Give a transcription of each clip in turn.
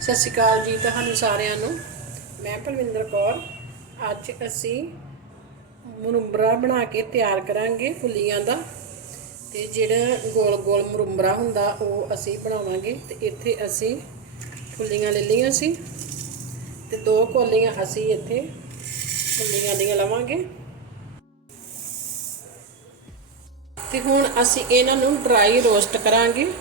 ਸਤਿ ਸ਼੍ਰੀ ਅਕਾਲ ਜੀ ਤੁਹਾਨੂੰ ਸਾਰਿਆਂ ਨੂੰ। ਮੈਂ ਪਰਵਿੰਦਰ ਕੌਰ। ਅੱਜ ਅਸੀਂ ਮੁਰੰਬਰਾ ਬਣਾ ਕੇ ਤਿਆਰ ਕਰਾਂਗੇ ਫੁੱਲੀਆਂ ਦਾ। ਤੇ ਜਿਹੜਾ ਗੋਲ ਗੋਲ ਮੁਰੰਬਰਾ ਹੁੰਦਾ, ਉਹ ਅਸੀਂ ਬਣਾਵਾਂਗੇ। ਤੇ ਇੱਥੇ ਅਸੀਂ ਫੁੱਲੀਆਂ ਲੈ ਲਈਆਂ ਸੀ। ਤੇ ਦੋ ਕੋਲੀਆਂ ਅਸੀਂ ਇੱਥੇ ਫੁੱਲੀਆਂ ਦੀਆਂ ਲਵਾਂਗੇ। ਤੇ ਹੁਣ ਅਸੀਂ ਇਹਨਾਂ ਨੂੰ ਡਰਾਈ ਰੋਸਟ ਕਰਾਂਗੇ।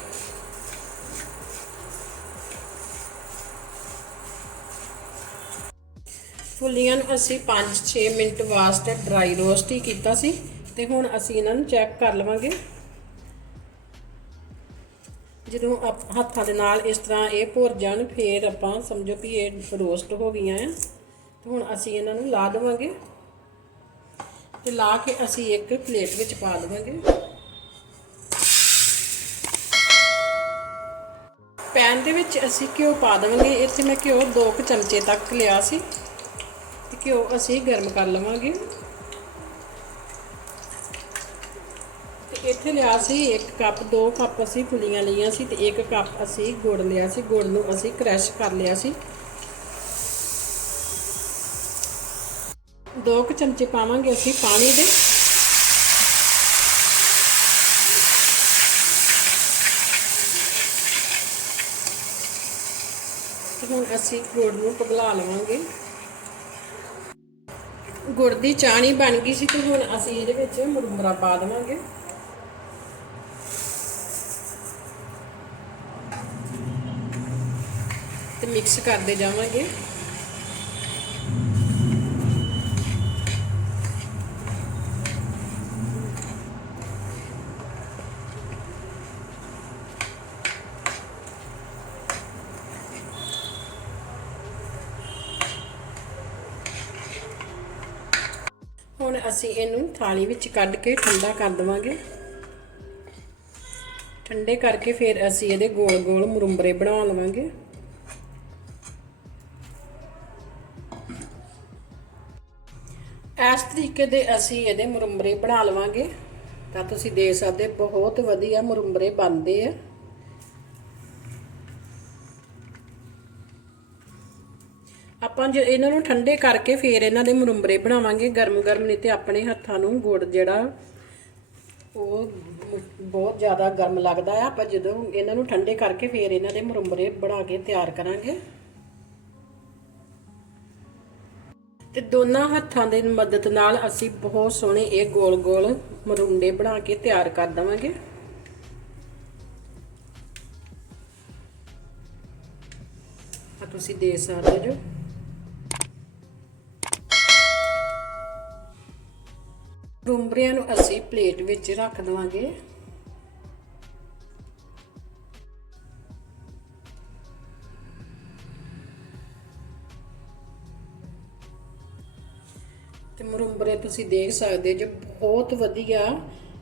ਫੁੱਲੀਆਂ ਨੂੰ ਅਸੀਂ 5-6 ਮਿੰਟ ਵਾਸਤੇ ਡਰਾਈ ਰੋਸਟ ਹੀ ਕੀਤਾ ਸੀ ਤੇ ਹੁਣ ਅਸੀਂ ਇਹਨਾਂ ਨੂੰ ਚੈੱਕ ਕਰ ਲਵਾਂਗੇ। ਜਦੋਂ ਆਪ- ਹੱਥਾਂ ਦੇ ਨਾਲ ਇਸ ਤਰ੍ਹਾਂ ਇਹ ਭੁਰ ਜਾਣ, ਫੇਰ ਆਪਾਂ ਸਮਝੋ ਕਿ ਇਹ ਰੋਸਟ ਹੋ ਗਈਆਂ ਆ। ਤੇ ਹੁਣ ਅਸੀਂ ਇਹਨਾਂ ਨੂੰ ਲਾ ਦੇਵਾਂਗੇ ਤੇ ਲਾ ਕੇ ਅਸੀਂ ਇੱਕ ਪਲੇਟ ਵਿੱਚ ਪਾ ਦੇਵਾਂਗੇ। ਪੈਨ ਦੇ ਵਿੱਚ ਅਸੀਂ ਘਿਓ ਪਾ ਦੇਵਾਂਗੇ। ਇੱਥੇ ਮੈਂ ਘਿਓ 2 ਕੁ ਚਮਚੇ ਤੱਕ ਲਿਆ ਸੀ। ਤੇ ਘਿਓ ਅਸੀਂ ਗਰਮ ਕਰ ਲਵਾਂਗੇ। ਤੇ ਇੱਥੇ ਲਿਆ ਸੀ 1 ਕੱਪ 2 ਕੱਪ ਅਸੀਂ ਫੁੱਲੀਆਂ ਲਈਆਂ ਸੀ ਤੇ 1 ਕੱਪ ਅਸੀਂ ਗੁੜ ਲਿਆ ਸੀ। ਗੁੜ ਨੂੰ ਅਸੀਂ ਕ੍ਰਸ਼ ਕਰ ਲਿਆ ਸੀ। 2 ਕੁ ਚਮਚੇ ਪਾਵਾਂਗੇ ਅਸੀਂ ਪਾਣੀ ਦੇ। ਹੁਣ ਅਸੀਂ ਗੁੜ ਨੂੰ ਪਿਘਲਾ ਲਵਾਂਗੇ। ਗੁੜ ਦੀ ਚਾਣੀ ਬਣ ਗਈ ਸੀ ਤੇ ਹੁਣ ਅਸੀਂ ਇਹਦੇ ਵਿੱਚ ਮੁਰਮਰਾ ਪਾ ਦੇਵਾਂਗੇ। ਤੇ ਮਿਕਸ ਕਰਦੇ ਜਾਵਾਂਗੇ। ਹੁਣ ਅਸੀਂ ਇਹਨੂੰ ਥਾਲੀ ਵਿੱਚ ਕੱਢ ਕੇ ਠੰਡਾ ਕਰ ਦਵਾਂਗੇ। ਠੰਡੇ ਕਰਕੇ ਫਿਰ ਅਸੀਂ ਇਹਦੇ ਗੋਲ-ਗੋਲ ਮੁਰੰਬਰੇ ਬਣਾ ਲਵਾਂਗੇ। ਇਸ ਤਰੀਕੇ ਦੇ ਅਸੀਂ ਇਹਦੇ ਮੁਰੰਬਰੇ ਬਣਾ ਲਵਾਂਗੇ ਤਾਂ ਤੁਸੀਂ ਦੇਖ ਸਕਦੇ ਬਹੁਤ ਵਧੀਆ ਮੁਰੰਬਰੇ ਬਣਦੇ ਆ। ਆਪਾਂ ਜੇ ਇਹਨਾਂ ਨੂੰ ਠੰਡੇ ਕਰਕੇ ਫਿਰ ਇਹਨਾਂ ਦੇ ਮੁਰੰਬਰੇ ਬਣਾਵਾਂਗੇ ਗਰਮ ਗਰਮ ਨਹੀਂ ਤੇ ਆਪਣੇ ਹੱਥਾਂ ਨੂੰ ਗੁੜ ਜਿਹੜਾ, ਉਹ ਬਹੁਤ ਜ਼ਿਆਦਾ ਗਰਮ ਲੱਗਦਾ ਆ। ਆਪਾਂ ਜਦੋਂ ਇਹਨਾਂ ਨੂੰ ਠੰਡੇ ਕਰਕੇ ਫਿਰ ਇਹਨਾਂ ਦੇ ਮੁਰੰਬਰੇ ਬਣਾ ਕੇ ਤਿਆਰ ਕਰਾਂਗੇ। ਤੇ ਦੋਨਾਂ ਹੱਥਾਂ ਦੇ ਮਦਦ ਨਾਲ ਅਸੀਂ ਬਹੁਤ ਸੋਹਣੇ ਇਹ ਗੋਲ-ਗੋਲ ਮਰੁੰਡੇ ਬਣਾ ਕੇ ਤਿਆਰ ਕਰ ਦਵਾਂਗੇ। ਤੁਸੀਂ ਦੇ ਸਕਦੇ ਜੋ ਮੁਰੰਬਰਿਆਂ ਨੂੰ ਅਸੀਂ ਪਲੇਟ ਵਿੱਚ ਰੱਖ ਦਵਾਂਗੇ। ਤੇ ਮੁਰੰਬਰੇ ਤੁਸੀਂ ਦੇਖ ਸਕਦੇ ਜੋ ਬਹੁਤ ਵਧੀਆ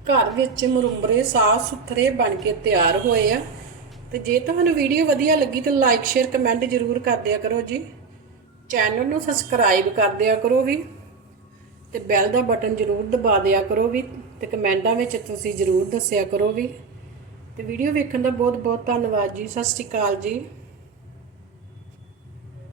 ਘਰ ਵਿੱਚ ਮੁਰੰਬਰੇ ਸਾਫ਼ ਸੁਥਰੇ ਬਣ ਕੇ ਤਿਆਰ ਹੋਏ ਆ। ਤੇ ਜੇ ਤੁਹਾਨੂੰ ਵੀਡੀਓ ਵਧੀਆ ਲੱਗੀ ਤਾਂ ਲਾਈਕ ਸ਼ੇਅਰ ਕਮੈਂਟ ਜ਼ਰੂਰ ਕਰ ਦਿਆ ਕਰੋ ਜੀ। ਚੈਨਲ ਨੂੰ ਸਬਸਕ੍ਰਾਈਬ ਕਰ ਦਿਆ ਕਰੋ ਵੀ। ਤੇ ਬੈਲ ਦਾ ਬਟਨ ਜ਼ਰੂਰ ਦਬਾ ਦਿਆ ਕਰੋ ਵੀ ਤੇ ਕਮੈਂਟਾਂ ਵਿੱਚ ਤੁਸੀਂ ਜ਼ਰੂਰ ਦੱਸਿਆ ਕਰੋ ਵੀ। ਤੇ ਵੀਡੀਓ ਵੇਖਣ ਦਾ ਬਹੁਤ ਬਹੁਤ ਧੰਨਵਾਦ ਜੀ। ਸਤਿ ਸ਼੍ਰੀ ਅਕਾਲ ਜੀ।